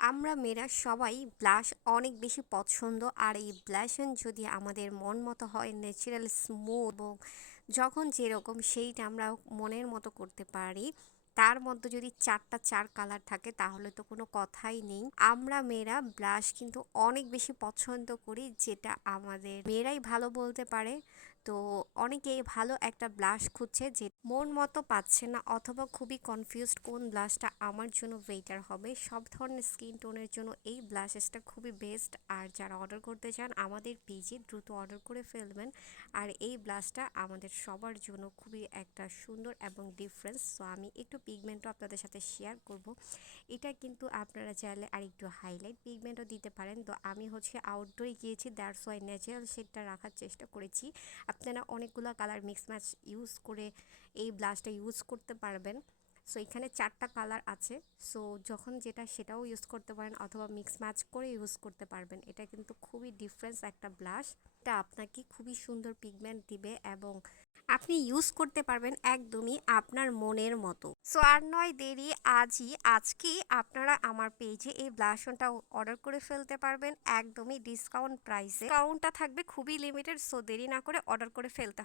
আমরা মেয়েরা সবাই ব্লাশ অনেক বেশি পছন্দ, আর এই ব্লাশন যদি আমাদের মন মতো হয়, ন্যাচারাল স্মুথ এবং যখন যেরকম সেইটা আমরা মনের মতো করতে পারি। তার মধ্যে যদি চার কালার থাকে তাহলে তো কোনো কথাই নেই। আমরা মেয়েরা ব্লাশ কিন্তু অনেক বেশি পছন্দ করি, যেটা আমাদের মেয়েরাই ভালো বলতে পারে। তো অনেকেই ভালো একটা ব্লাশ খুঁজছে যে মন মতো পাচ্ছে না, অথবা খুবই কনফিউজড কোন ব্লাশটা আমার জন্য বেটার হবে। সব ধরনের স্কিন টোনের জন্য এই ব্লাশেসটা খুবই বেস্ট। আর যারা অর্ডার করতে চান আমাদের পেজে দ্রুত অর্ডার করে ফেলবেন। আর এই ব্লাশটা আমাদের সবার জন্য খুবই একটা সুন্দর এবং ডিফারেন্স। সো আমি একটু পিগমেন্টও আপনাদের সাথে শেয়ার করব। এটা কিন্তু আপনারা চাইলে আর একটু হাইলাইট পিগমেন্টও দিতে পারেন। তো আমি আউটডোরে গিয়েছি, দ্যাটস ওয়াই ন্যাচারাল শেডটা রাখার চেষ্টা করেছি। আপনারা অনেকগুলো কালার মিক্স ম্যাচ ইউজ করে এই ব্লাশটা ইউজ করতে পারবেন। সো এখানে 4টা কালার আছে। সো যখন যেটা সেটাও ইউজ করতে পারেন, অথবা মিক্স ম্যাচ করে ইউজ করতে পারবেন। এটা কিন্তু খুবই ডিফারেন্স একটা ব্লাশ। এটা আপনাকে খুবই সুন্দর পিগমেন্ট দিবে এবং আপনি ইউজ করতে পারবেন একদমই আপনার মনের মতো। সো আর নয় দেরি, আজকেই আপনারা আমার পেজে এই ব্লাশনটা অর্ডার করে ফেলতে পারবেন একদমই ডিসকাউন্ট প্রাইসে। ডিসকাউন্টটা থাকবে খুবই লিমিটেড, সো দেরি না করে অর্ডার করে ফেলতে হবে।